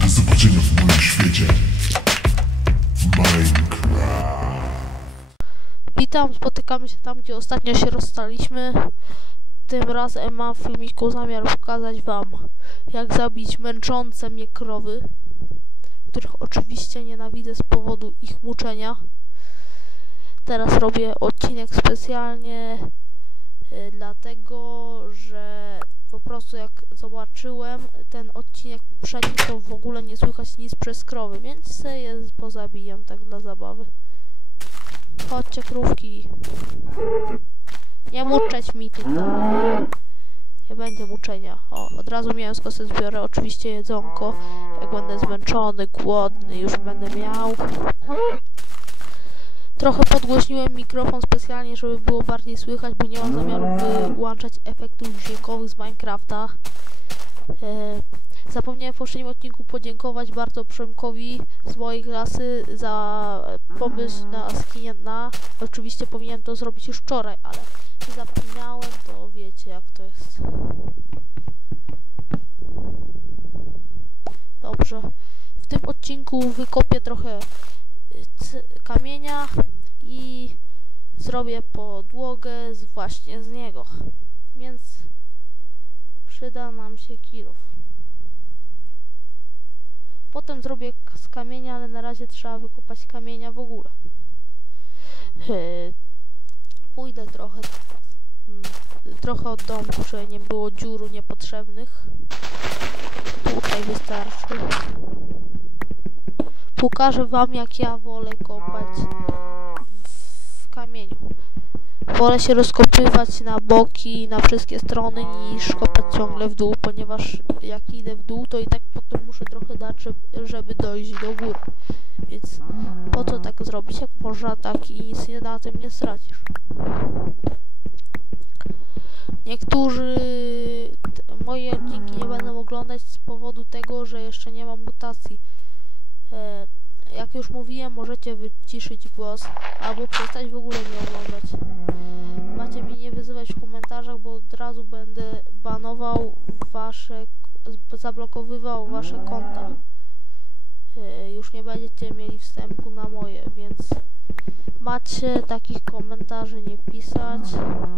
Do zobaczenia w moim świecie. Minecraft. Witam, spotykamy się tam, gdzie ostatnio się rozstaliśmy. Tym razem mam w filmiku zamiar pokazać wam, jak zabić męczące mnie krowy, których oczywiście nienawidzę z powodu ich muczenia. Teraz robię odcinek specjalnie y, dlatego, że po prostu jak zobaczyłem ten odcinek poprzedni, to w ogóle nie słychać nic przez krowy, więc se je pozabijam tak dla zabawy. Chodźcie krówki. Nie muczeć mi tutaj. Będzie muczenia. O, od razu mięsko sobie zbiorę. Oczywiście jedzonko. Jak będę zmęczony, głodny, już będę miał. Trochę podgłośniłem mikrofon specjalnie, żeby było bardziej słychać, bo nie mam zamiaru wyłączać efektów dźwiękowych z Minecrafta. E, Zapomniałem w poprzednim odcinku podziękować bardzo Przemkowi z mojej klasy za pomysł na skinie na. Oczywiście powinienem to zrobić już wczoraj, ale zapomniałem, to wiecie jak to jest. Dobrze. W tym odcinku wykopię trochę y, kamienia i zrobię podłogę z właśnie z niego. Więc przyda nam się kilof. Potem zrobię z kamienia, ale na razie trzeba wykopać kamienia w ogóle. Yy, Pójdę trochę, mm, trochę od domku, żeby nie było dziur niepotrzebnych. Tutaj wystarczy. Pokażę wam, jak ja wolę kopać w kamieniu. Wolę się rozkopywać na boki, na wszystkie strony, niż kopać ciągle w dół, ponieważ jak idę w dół, to i tak potem muszę trochę dać, żeby- żeby dojść do góry. Więc po co tak zrobić, jak można tak i nic nie na tym nie stracisz. Niektórzy t- moje odcinki nie będą oglądać z powodu tego, że jeszcze nie mam mutacji. E, jak już mówiłem, możecie wyciszyć głos albo przestać w ogóle nie oglądać. Macie mnie nie wyzywać w komentarzach, bo od razu będę banował wasze, zablokowywał wasze konta. E, Już nie będziecie mieli wstępu na moje, więc macie takich komentarzy nie pisać.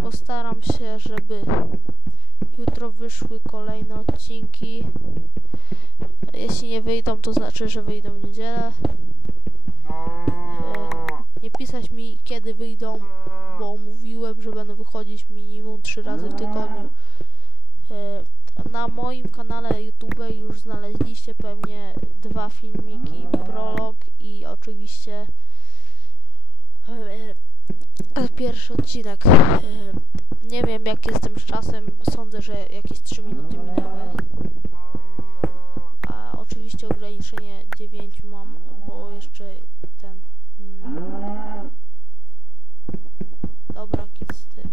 Postaram się, żeby jutro wyszły kolejne odcinki. Jeśli nie wyjdą, to znaczy, że wyjdą w niedzielę. E, Nie pisać mi kiedy wyjdą, bo mówiłem, że będą wychodzić minimum 3 razy w tygodniu. Na moim kanale YouTube już znaleźliście pewnie dwa filmiki, prolog i oczywiście e, pierwszy odcinek. E, Nie wiem jak jestem z czasem, sądzę, że jakieś 3 minuty minęły. A oczywiście ograniczenie 9 mam, bo jeszcze ten. Mm, dobra, kit z tym.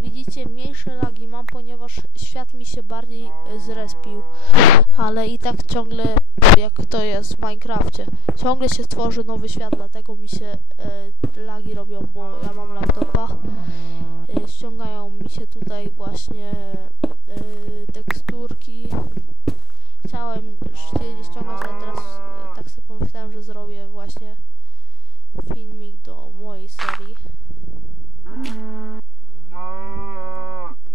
Widzicie, mniejsze mam, ponieważ świat mi się bardziej e, zrespił. Ale i tak ciągle, jak to jest w Minecrafcie, ciągle się tworzy nowy świat, dlatego mi się e, lagi robią, bo ja mam laptopa. E, ściągają mi się tutaj właśnie e, teksturki. Chciałem ściągać, ale teraz e, tak sobie pomyślałem, że zrobię właśnie filmik do mojej serii.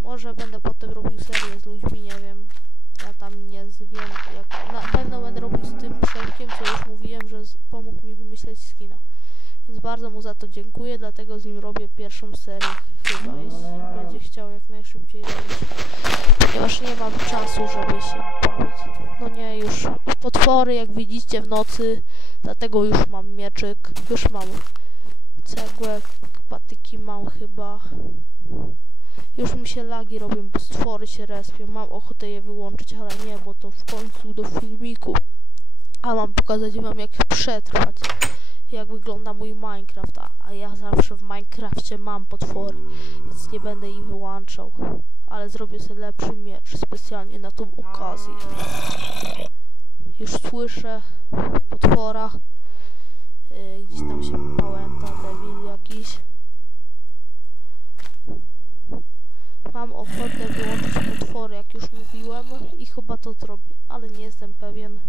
Może będę potem robił serię z ludźmi, nie wiem. Ja zwiem, jak na pewno będę robił z tym Przemkiem, co już mówiłem, że pomógł mi wymyśleć skina. Więc bardzo mu za to dziękuję, dlatego z nim robię pierwszą serię chyba, jeśli będzie chciał jak najszybciej robić. Ponieważ nie mam czasu, żeby się bawić. No nie, już potwory jak widzicie w nocy, dlatego już mam mieczyk, już mam cegłę, patyki mam chyba. Już mi się lagi robią, stwory się respią. Mam ochotę je wyłączyć, ale nie, bo to w końcu do filmiku. A mam pokazać wam jak przetrwać. Jak wygląda mój Minecraft. A, a ja zawsze w Minecrafcie mam potwory. Więc nie będę ich wyłączał. Ale zrobię sobie lepszy miecz. Specjalnie na tą okazję. Już słyszę potwora. Yy, gdzieś tam się pałęta debil jakiś. Mam ochotę wyłączyć potwory, jak już mówiłem i chyba to zrobię, ale nie jestem pewien.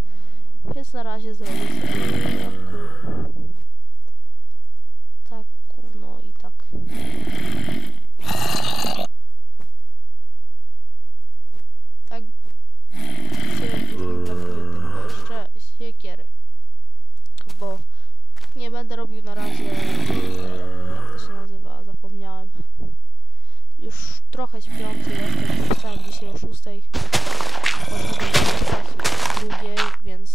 Więc na razie zrobię sobie tak gówno i tak. Tak. Jeszcze siekiery. Bo nie będę robił na razie... Jak to się nazywa? Zapomniałem. Już trochę śpiący jestem. Wstałem dzisiaj o 6. Poszedłem wstać o drugiej, więc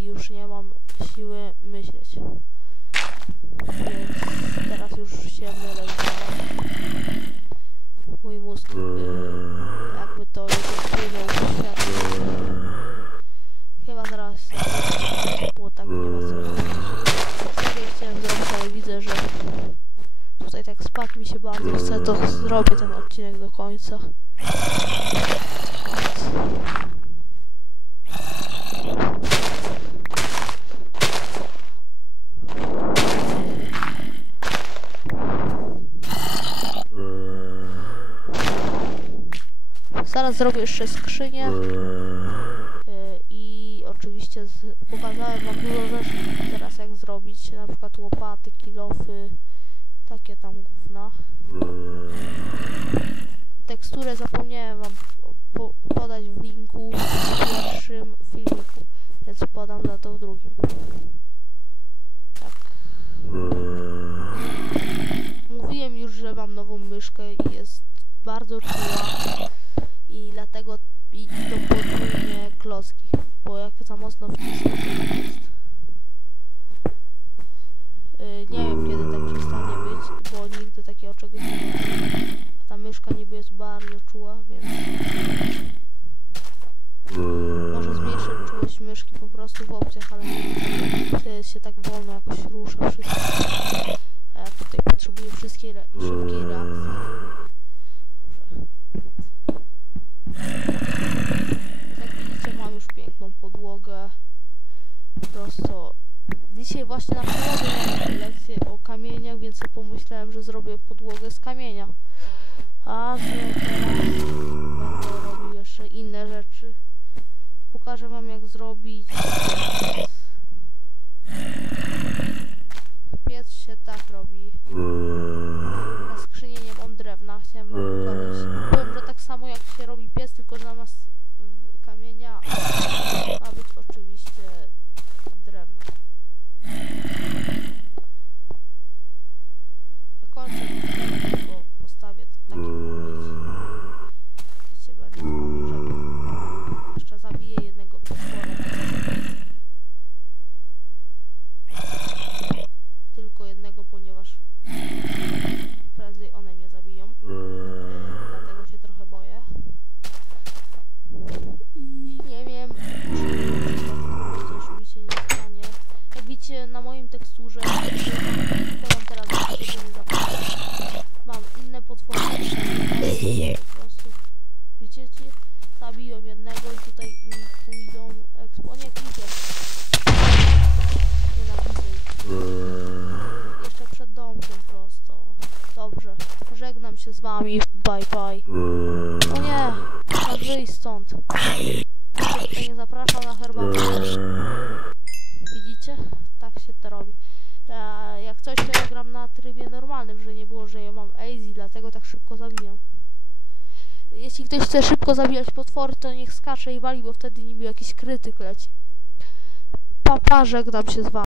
nie już nie mam siły myśleć. Więc teraz już się mylę znowu. Mój mózg y, jakby to jego wpłynął w świat. Chyba zaraz było tak nie ma co robić. Serio chciałem zrobić, ale widzę, że tutaj tak spać mi się bardzo chce, to zrobię ten odcinek do końca. Zaraz zrobię jeszcze skrzynię. Y, I oczywiście z, pokazałem wam dużo rzeczy teraz jak zrobić, na przykład łopaty, kilofy, takie tam gówna. Teksturę zapomniałem wam po, podać w linku w pierwszym filmiku, więc podam za to w drugim. Tak. Mówiłem już, że mam nową myszkę i jest bardzo czuła i dlatego i idą podwójnie klocki, bo jak za mocno wcisnę to jest. Nigdy takiego czegoś nie. A ta myszka niby jest bardzo czuła, więc może zmniejszę czułość myszki po prostu w opcjach, ale nie się tak wolno jakoś rusza wszystko. A ja tutaj potrzebuję wszystkiej re szybkiej reakcji. Dobrze. Jak widzicie mam już piękną podłogę. Prosto. Dzisiaj właśnie na przyrodzie miałem lekcję o kamieniach, więc pomyślałem, że zrobię podłogę z kamienia. A że teraz będę robił jeszcze inne rzeczy. Pokażę wam jak zrobić piec się tak robi. Na skrzyni nie mam drewna, chciałem wam pokazać. Powiem, że tak samo jak się robi piec, tylko że zamiast y, kamienia ma być oczywiście drewno. Kończę tylko postawię to takie mówić. Się będę żegnał. Jeszcze zabiję jednego potwora. Tylko jednego, ponieważ prędzej one mnie zabiją. E, dlatego się trochę boję. I nie wiem, czy coś mi się nie stanie. Jak widzicie na moim teksturze, to wam teraz żeby nie zapomnieć. Mam inne potwory, po prostu. Widzicie? Zabiłem jednego i tutaj mi pójdą ekspo. Nie, klikie. Nienawidzę ich. Jeszcze przed domkiem prosto. Dobrze. Żegnam się z wami. Bye bye. O nie! Trzeba wyjść stąd. Jeszcze nie zapraszam na herbatę. Widzicie? Tak się to robi. E, jak coś to ja gram na trybie normalnym, że nie było, że ja mam easy, dlatego tak szybko zabijam. Jeśli ktoś chce szybko zabijać potwory, to niech skacze i wali, bo wtedy niby jakiś krytyk leci. Papa, żegnam się z wami.